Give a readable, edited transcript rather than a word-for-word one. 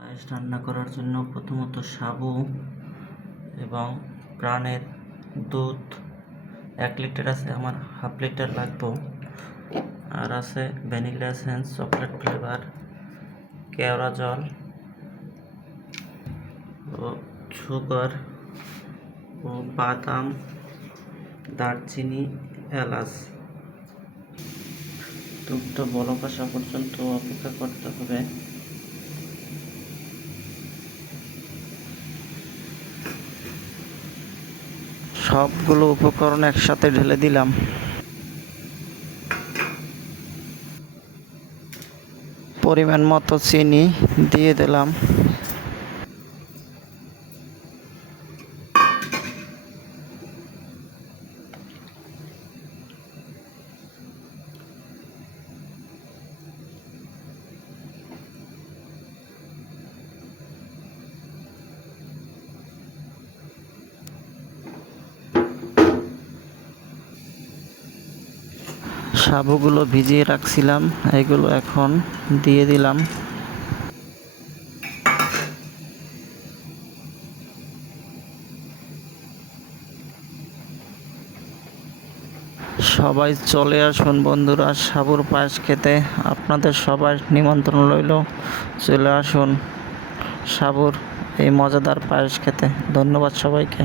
পায়েস রান্না করার জন্য প্রথমত সাবু এবং প্রাণের দুধ 1 লিটার আছে, আমার হাফ লিটার লাগবে। আর আছে ভ্যানিলা এসেন্স, চকলেট ফ্লেভার, কেওড়া জল ও সুগার ও বাদাম, দারচিনি, এলাচ। দুধটা বলক আসা পর্যন্ত অপেক্ষা করতে হবে। সবগুলো উপকরণ একসাথে ঢেলে দিলাম। পরিমাণ মতো চিনি দিয়ে দিলাম। সাবুগুলো ভিজিয়ে রাখছিলাম, এগুলো এখন দিয়ে দিলাম। সবাই চলে আসুন বন্ধুরা সাবুর পায়েস খেতে। আপনাদের সবার নিমন্ত্রণ রইল, চলে আসুন সাবুর এই মজাদার পায়েস খেতে। ধন্যবাদ সবাইকে।